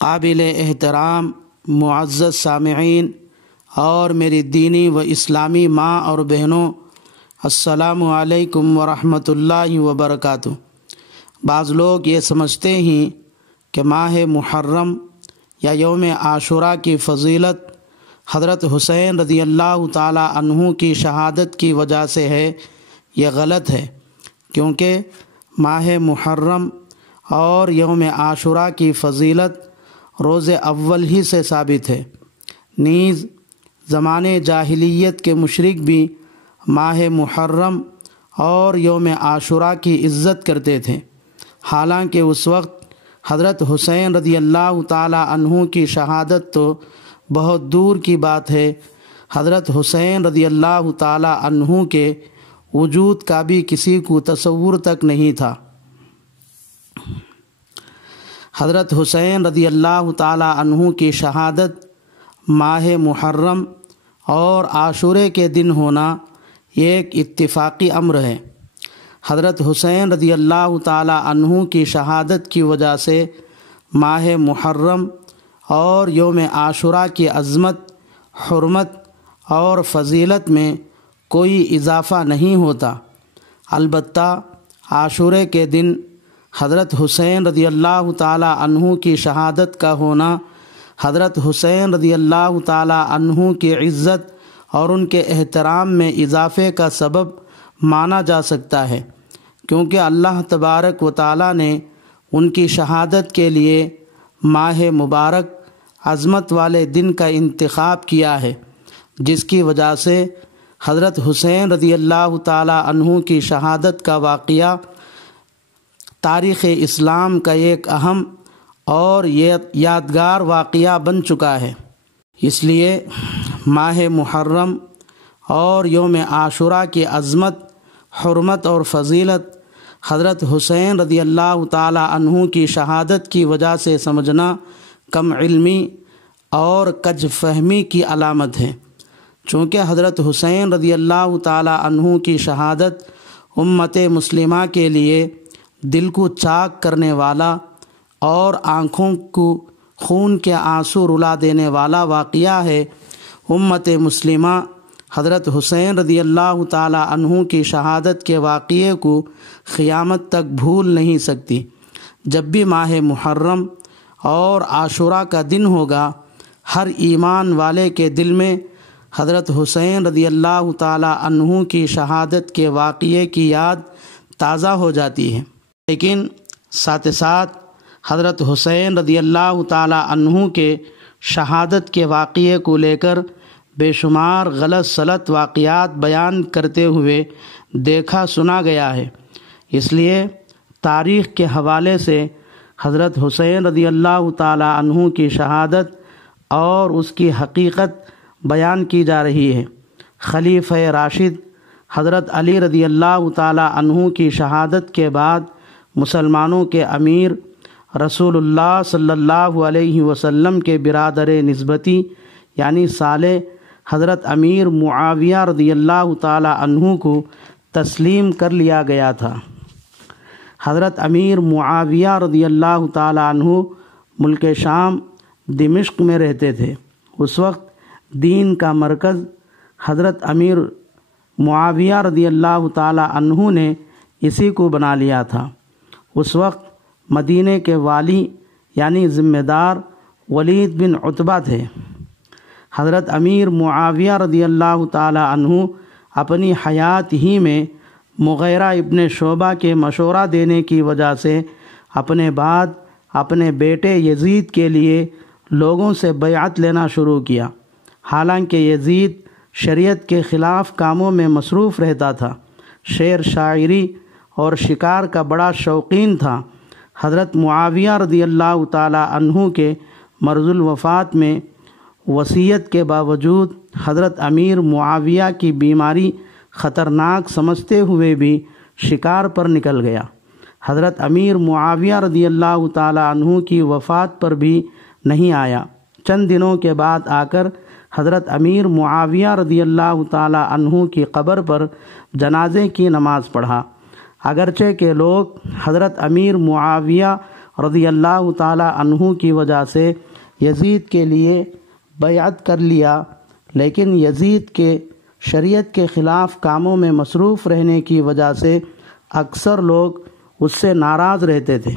قابل احترام معزز سامعین اور میری دینی و اسلامی ماں اور بہنوں، السلام علیکم ورحمۃ اللہ وبرکاتہ۔ بعض لوگ یہ سمجھتے ہیں کہ ماہ محرم یا یوم عاشوراء کی فضیلت حضرت حسین رضی اللہ تعالی عنہ کی شہادت کی وجہ سے ہے۔ یہ غلط ہے، کیونکہ ماہ محرم اور یوم عاشوراء کی فضیلت روز اول ہی سے ثابت ہے۔ نیز زمانے جاہلیت کے مشرک بھی ماہ محرم اور یوم عاشوراء کی عزت کرتے تھے، حالانکہ اس وقت حضرت حسین رضی اللہ تعالی عنہ کی شہادت تو بہت دور کی بات ہے، حضرت حسین رضی اللہ تعالی عنہ کے وجود کا بھی کسی کو تصور تک نہیں تھا۔ حضرت حسین رضی اللہ تعالی عنہ کی شہادت ماہ محرم اور عاشورے کے دن ہونا ایک اتفاقی امر ہے۔ حضرت حسین رضی اللہ تعالی عنہ کی شہادت کی وجہ سے ماہ محرم اور یوم عاشوراء کی عظمت، حرمت اور فضیلت میں کوئی اضافہ نہیں ہوتا۔ البتہ عاشورے کے دن حضرت حسین رضی اللہ تعالی عنہ کی شہادت کا ہونا حضرت حسین رضی اللہ تعالی عنہ کی عزت اور ان کے احترام میں اضافے کا سبب مانا جا سکتا ہے، کیونکہ اللہ تبارک و تعالی نے ان کی شہادت کے لیے ماہ مبارک عظمت والے دن کا انتخاب کیا ہے، جس کی وجہ سے حضرت حسین رضی اللہ تعالی عنہ کی شہادت کا واقعہ تاریخ اسلام کا ایک اہم اور یادگار واقعہ بن چکا ہے۔ اس لیے ماہ محرم اور یوم عاشوراء کی عظمت، حرمت اور فضیلت حضرت حسین رضی اللہ تعالی عنہ کی شہادت کی وجہ سے سمجھنا کم علمی اور کج فہمی کی علامت ہے، چونکہ حضرت حسین رضی اللہ تعالی عنہ کی شہادت امت مسلمہ کے لیے دل کو چاک کرنے والا اور آنکھوں کو خون کے آنسو رلا دینے والا واقعہ ہے۔ امت مسلمہ حضرت حسین رضی اللہ تعالی عنہ کی شہادت کے واقعے کو قیامت تک بھول نہیں سکتی۔ جب بھی ماہ محرم اور عاشوراء کا دن ہوگا، ہر ایمان والے کے دل میں حضرت حسین رضی اللہ تعالی عنہ کی شہادت کے واقعے کی یاد تازہ ہو جاتی ہے، لیکن ساتھ ساتھ حضرت حسین رضی اللہ تعالی عنہ کے شہادت کے واقعے کو لے کر بے شمار غلط سلط واقعات بیان کرتے ہوئے دیکھا سنا گیا ہے۔ اس لیے تاریخ کے حوالے سے حضرت حسین رضی اللہ تعالی عنہ کی شہادت اور اس کی حقیقت بیان کی جا رہی ہے۔ خلیفہ راشد حضرت علی رضی اللہ تعالی عنہ کی شہادت کے بعد مسلمانوں کے امیر رسول اللہ صلی اللہ علیہ وسلم کے برادر نسبتی یعنی صالح حضرت امیر معاویہ رضی اللہ تعالی عنہ کو تسلیم کر لیا گیا تھا۔ حضرت امیر معاویہ رضی اللہ تعالی عنہ ملک شام دمشق میں رہتے تھے۔ اس وقت دین کا مرکز حضرت امیر معاویہ رضی اللہ تعالی عنہ نے اسی کو بنا لیا تھا۔ اس وقت مدینے کے والی یعنی ذمہ دار ولید بن عتبہ تھے۔ حضرت امیر معاویہ رضی اللہ تعالی عنہ اپنی حیات ہی میں مغیرہ ابن شعبہ کے مشورہ دینے کی وجہ سے اپنے بعد اپنے بیٹے یزید کے لیے لوگوں سے بیعت لینا شروع کیا، حالانکہ یزید شریعت کے خلاف کاموں میں مصروف رہتا تھا، شعر شاعری اور شکار کا بڑا شوقین تھا۔ حضرت معاویہ رضی اللہ تعالی عنہ کے مرض الوفات میں وصیت کے باوجود حضرت امیر معاویہ کی بیماری خطرناک سمجھتے ہوئے بھی شکار پر نکل گیا۔ حضرت امیر معاویہ رضی اللہ تعالی عنہ کی وفات پر بھی نہیں آیا۔ چند دنوں کے بعد آ کر حضرت امیر معاویہ رضی اللہ تعالی عنہ کی قبر پر جنازے کی نماز پڑھا۔ اگرچہ کہ لوگ حضرت امیر معاویہ رضی اللہ تعالی عنہ کی وجہ سے یزید کے لیے بیعت کر لیا، لیکن یزید کے شریعت کے خلاف کاموں میں مصروف رہنے کی وجہ سے اکثر لوگ اس سے ناراض رہتے تھے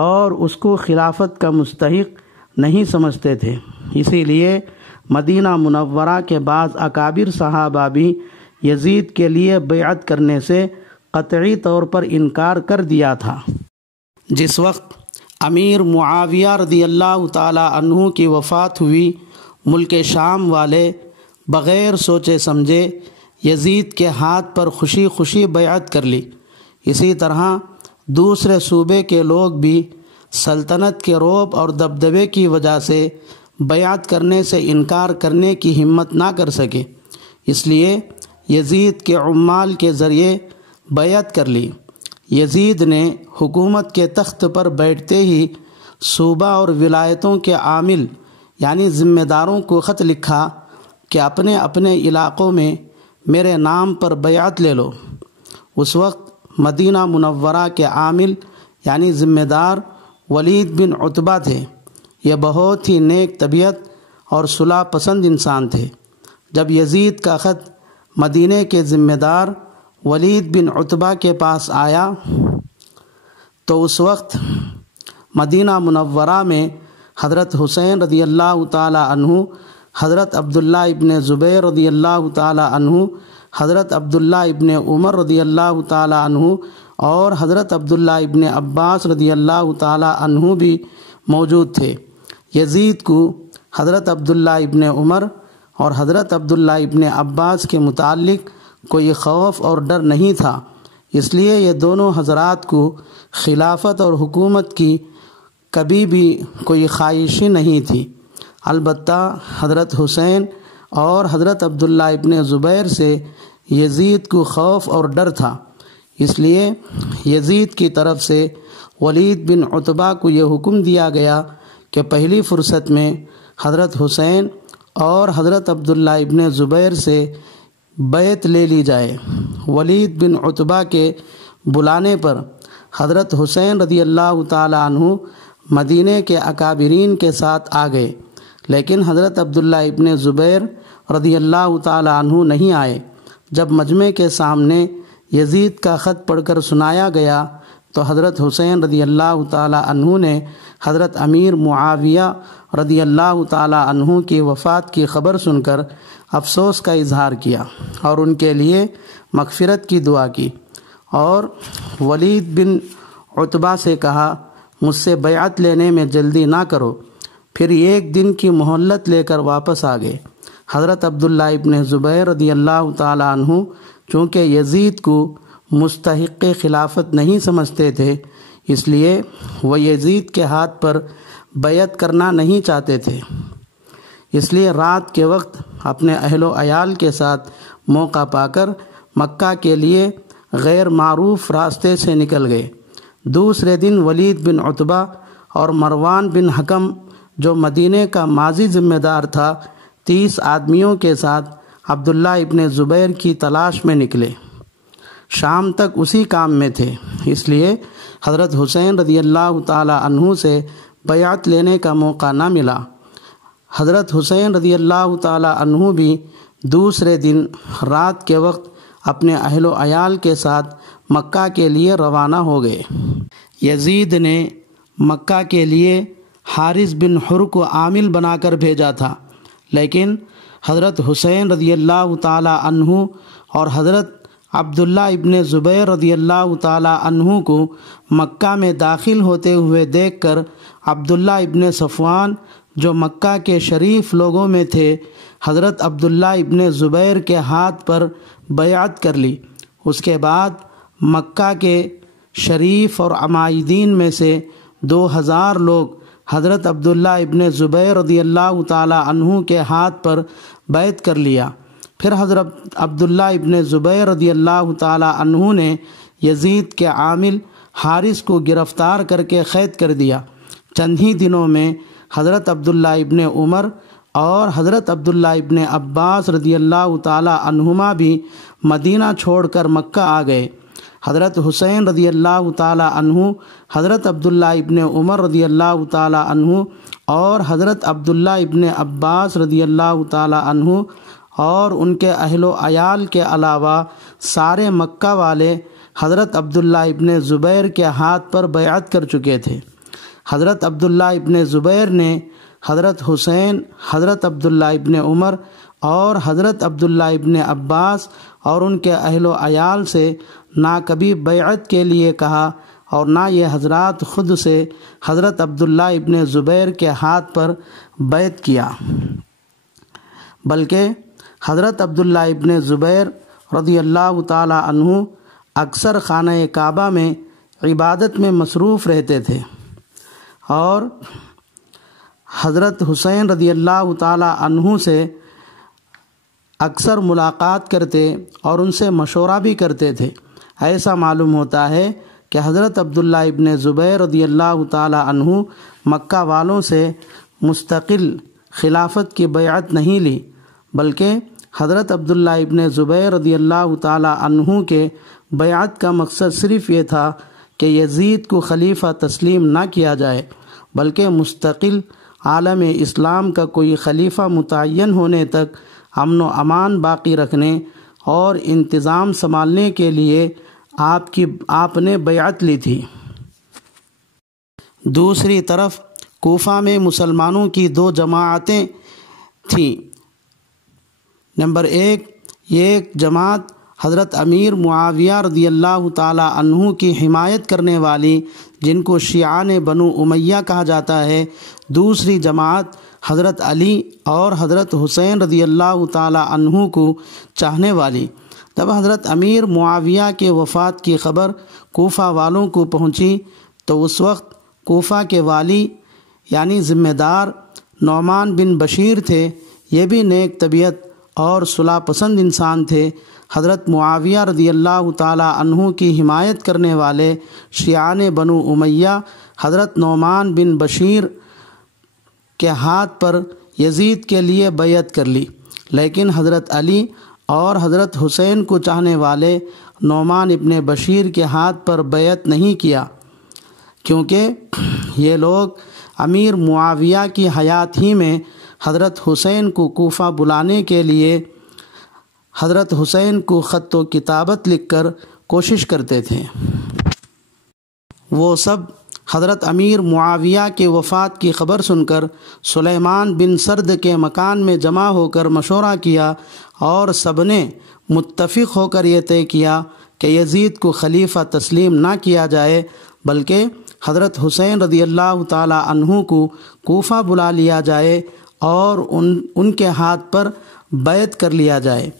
اور اس کو خلافت کا مستحق نہیں سمجھتے تھے۔ اسی لیے مدینہ منورہ کے بعض اکابر صحابہ بھی یزید کے لیے بیعت کرنے سے قطعی طور پر انکار کر دیا تھا۔ جس وقت امیر معاویہ رضی اللہ تعالی عنہ کی وفات ہوئی، ملک شام والے بغیر سوچے سمجھے یزید کے ہاتھ پر خوشی خوشی بیعت کر لی۔ اسی طرح دوسرے صوبے کے لوگ بھی سلطنت کے رعب اور دبدبے کی وجہ سے بیعت کرنے سے انکار کرنے کی ہمت نہ کر سکے، اس لیے یزید کے عمال کے ذریعے بیعت کر لی۔ یزید نے حکومت کے تخت پر بیٹھتے ہی صوبہ اور ولایتوں کے عامل یعنی ذمہ داروں کو خط لکھا کہ اپنے اپنے علاقوں میں میرے نام پر بیعت لے لو۔ اس وقت مدینہ منورہ کے عامل یعنی ذمہ دار ولید بن عتبہ تھے۔ یہ بہت ہی نیک طبیعت اور صلح پسند انسان تھے۔ جب یزید کا خط مدینے کے ذمہ دار ولید بن عتبہ کے پاس آیا تو اس وقت مدینہ منورہ میں حضرت حسین رضی اللہ تعالی عنہ، حضرت عبداللہ ابن زبیر رضی اللہ تعالی عنہ، حضرت عبداللہ ابن عمر رضی اللہ تعالی عنہ اور حضرت عبداللہ ابن عباس رضی اللہ تعالی عنہ بھی موجود تھے۔ یزید کو حضرت عبداللہ ابن عمر اور حضرت عبداللہ ابن عباس کے متعلق کوئی خوف اور ڈر نہیں تھا، اس لیے یہ دونوں حضرات کو خلافت اور حکومت کی کبھی بھی کوئی خواہش نہیں تھی۔ البتہ حضرت حسین اور حضرت عبداللہ ابن زبیر سے یزید کو خوف اور ڈر تھا، اس لیے یزید کی طرف سے ولید بن عتبہ کو یہ حکم دیا گیا کہ پہلی فرصت میں حضرت حسین اور حضرت عبداللہ ابن زبیر سے بیعت لے لی جائے۔ ولید بن عتبہ کے بلانے پر حضرت حسین رضی اللہ تعالی عنہ مدینے کے اکابرین کے ساتھ آ گئے، لیکن حضرت عبداللہ ابن زبیر رضی اللہ تعالی عنہ نہیں آئے۔ جب مجمع کے سامنے یزید کا خط پڑھ کر سنایا گیا تو حضرت حسین رضی اللہ تعالی عنہ نے حضرت امیر معاویہ رضی اللہ تعالی عنہ کی وفات کی خبر سن کر افسوس کا اظہار کیا اور ان کے لیے مغفرت کی دعا کی، اور ولید بن عتبہ سے کہا مجھ سے بیعت لینے میں جلدی نہ کرو۔ پھر ایک دن کی مہلت لے کر واپس آ گئے۔ حضرت عبداللہ ابن زبیر رضی اللہ تعالی عنہ چونکہ یزید کو مستحق خلافت نہیں سمجھتے تھے، اس لیے وہ یزید کے ہاتھ پر بیعت کرنا نہیں چاہتے تھے، اس لیے رات کے وقت اپنے اہل و عیال کے ساتھ موقع پا کر مکہ کے لیے غیر معروف راستے سے نکل گئے۔ دوسرے دن ولید بن عتبہ اور مروان بن حکم جو مدینے کا ماضی ذمہ دار تھا 30 آدمیوں کے ساتھ عبداللہ ابن زبیر کی تلاش میں نکلے۔ شام تک اسی کام میں تھے، اس لیے حضرت حسین رضی اللہ تعالی عنہ سے بیعت لینے کا موقع نہ ملا۔ حضرت حسین رضی اللہ تعالی عنہ بھی دوسرے دن رات کے وقت اپنے اہل و عیال کے ساتھ مکہ کے لیے روانہ ہو گئے۔ یزید نے مکہ کے لیے حارث بن حر کو عامل بنا کر بھیجا تھا، لیکن حضرت حسین رضی اللہ تعالی عنہ اور حضرت عبداللہ ابن زبیر رضی اللہ تعالی عنہ کو مکہ میں داخل ہوتے ہوئے دیکھ کر عبداللہ ابن صفوان جو مکہ کے شریف لوگوں میں تھے، حضرت عبداللہ ابن زبیر کے ہاتھ پر بیعت کر لی۔ اس کے بعد مکہ کے شریف اور عمائدین میں سے 2000 لوگ حضرت عبداللہ ابن زبیر رضی اللہ تعالی عنہ کے ہاتھ پر بیعت کر لیا۔ پھر حضرت عبداللہ ابن زبیر رضی اللہ تعالی عنہ نے یزید کے عامل حارث کو گرفتار کر کے قید کر دیا۔ چند ہی دنوں میں حضرت عبداللہ ابن عمر اور حضرت عبداللہ ابن عباس رضی اللہ تعالی عنہما بھی مدینہ چھوڑ کر مکہ آ گئے۔ حضرت حسین رضی اللہ تعالی عنہ، حضرت عبداللہ ابن عمر رضی اللہ تعالی عنہ اور حضرت عبداللہ ابن عباس رضی اللہ تعالی عنہ اور ان کے اہل و عیال کے علاوہ سارے مکہ والے حضرت عبداللہ ابن زبیر کے ہاتھ پر بیعت کر چکے تھے۔ حضرت عبداللہ ابن زبیر نے حضرت حسین، حضرت عبداللہ ابن عمر اور حضرت عبداللہ ابن عباس اور ان کے اہل و عیال سے نہ کبھی بیعت کے لیے کہا اور نہ یہ حضرات خود سے حضرت عبداللہ ابن زبیر کے ہاتھ پر بیعت کیا، بلکہ حضرت عبداللہ ابن زبیر رضی اللہ تعالی عنہ اکثر خانہ کعبہ میں عبادت میں مصروف رہتے تھے اور حضرت حسین رضی اللہ تعالی عنہ سے اکثر ملاقات کرتے اور ان سے مشورہ بھی کرتے تھے۔ ایسا معلوم ہوتا ہے کہ حضرت عبداللہ ابن زبیر رضی اللہ تعالی عنہ مکہ والوں سے مستقل خلافت کی بیعت نہیں لی، بلکہ حضرت عبداللہ ابن زبیر رضی اللہ تعالی عنہ کے بیعت کا مقصد صرف یہ تھا کہ یزید کو خلیفہ تسلیم نہ کیا جائے، بلکہ مستقل عالم اسلام کا کوئی خلیفہ متعین ہونے تک امن و امان باقی رکھنے اور انتظام سنبھالنے کے لیے آپ نے بیعت لی تھی۔ دوسری طرف کوفہ میں مسلمانوں کی دو جماعتیں تھیں۔ نمبر ایک جماعت حضرت امیر معاویہ رضی اللہ تعالی عنہ کی حمایت کرنے والی، جن کو شیعان بنو امیہ کہا جاتا ہے۔ دوسری جماعت حضرت علی اور حضرت حسین رضی اللہ تعالی عنہ کو چاہنے والی۔ جب حضرت امیر معاویہ کے وفات کی خبر کوفہ والوں کو پہنچی تو اس وقت کوفہ کے والی یعنی ذمہ دار نعمان بن بشیر تھے۔ یہ بھی نیک طبیعت اور صلح پسند انسان تھے۔ حضرت معاویہ رضی اللہ تعالی عنہ کی حمایت کرنے والے شیعان بنو امیہ حضرت نعمان بن بشیر کے ہاتھ پر یزید کے لیے بیعت کر لی، لیکن حضرت علی اور حضرت حسین کو چاہنے والے نعمان ابن بشیر کے ہاتھ پر بیعت نہیں کیا، کیونکہ یہ لوگ امیر معاویہ کی حیات ہی میں حضرت حسین کو کوفہ بلانے کے لیے حضرت حسین کو خط و کتابت لکھ کر کوشش کرتے تھے۔ وہ سب حضرت امیر معاویہ کے وفات کی خبر سن کر سلیمان بن سرد کے مکان میں جمع ہو کر مشورہ کیا اور سب نے متفق ہو کر یہ طے کیا کہ یزید کو خلیفہ تسلیم نہ کیا جائے، بلکہ حضرت حسین رضی اللہ تعالی عنہ کو کوفہ بلا لیا جائے اور ان کے ہاتھ پر بیعت کر لیا جائے۔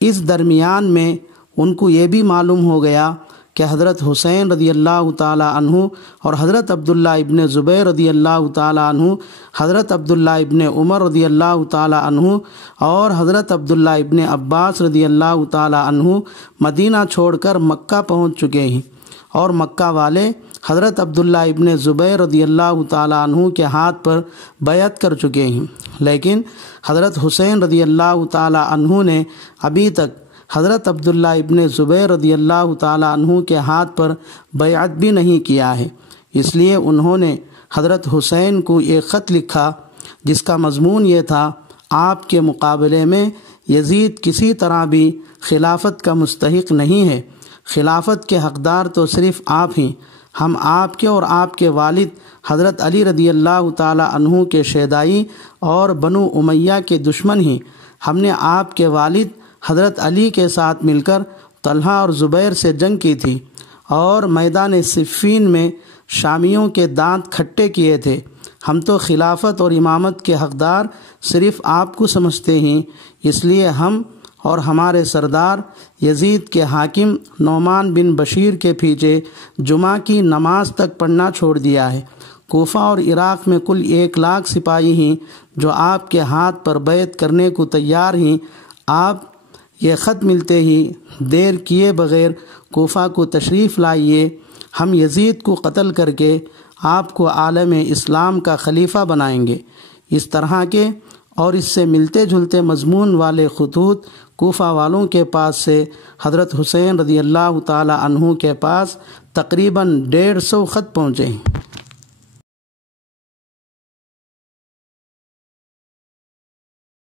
اس درمیان میں ان کو یہ بھی معلوم ہو گیا کہ حضرت حسین رضی اللہ تعالی عنہ اور حضرت عبداللہ ابن زبیر رضی اللہ تعالی عنہ، حضرت عبداللہ ابن عمر رضی اللہ تعالی عنہ اور حضرت عبداللہ ابن عباس رضی اللہ تعالی عنہ مدینہ چھوڑ کر مکہ پہنچ چکے ہیں، اور مکہ والے حضرت عبداللہ ابن زبیر رضی اللہ تعالی عنہ کے ہاتھ پر بیعت کر چکے ہیں، لیکن حضرت حسین رضی اللہ تعالی عنہ نے ابھی تک حضرت عبداللہ ابن زبیر رضی اللہ تعالی عنہ کے ہاتھ پر بیعت بھی نہیں کیا ہے۔ اس لیے انہوں نے حضرت حسین کو ایک خط لکھا جس کا مضمون یہ تھا: آپ کے مقابلے میں یزید کسی طرح بھی خلافت کا مستحق نہیں ہے، خلافت کے حقدار تو صرف آپ ہیں، ہم آپ کے اور آپ کے والد حضرت علی رضی اللہ تعالی عنہ کے شیدائی اور بنو امیہ کے دشمن ہیں، ہم نے آپ کے والد حضرت علی کے ساتھ مل کر طلحہ اور زبیر سے جنگ کی تھی اور میدان صفین میں شامیوں کے دانت کھٹے کیے تھے، ہم تو خلافت اور امامت کے حقدار صرف آپ کو سمجھتے ہیں، اس لیے ہم اور ہمارے سردار یزید کے حاکم نعمان بن بشیر کے پیچھے جمعہ کی نماز تک پڑھنا چھوڑ دیا ہے۔ کوفہ اور عراق میں کل 1,00,000 سپاہی ہیں جو آپ کے ہاتھ پر بیعت کرنے کو تیار ہیں۔ آپ یہ خط ملتے ہی دیر کیے بغیر کوفہ کو تشریف لائیے، ہم یزید کو قتل کر کے آپ کو عالم اسلام کا خلیفہ بنائیں گے۔ اس طرح کے اور اس سے ملتے جلتے مضمون والے خطوط کوفہ والوں کے پاس سے حضرت حسین رضی اللہ تعالی عنہ کے پاس تقریباً 150 خط پہنچے ہیں۔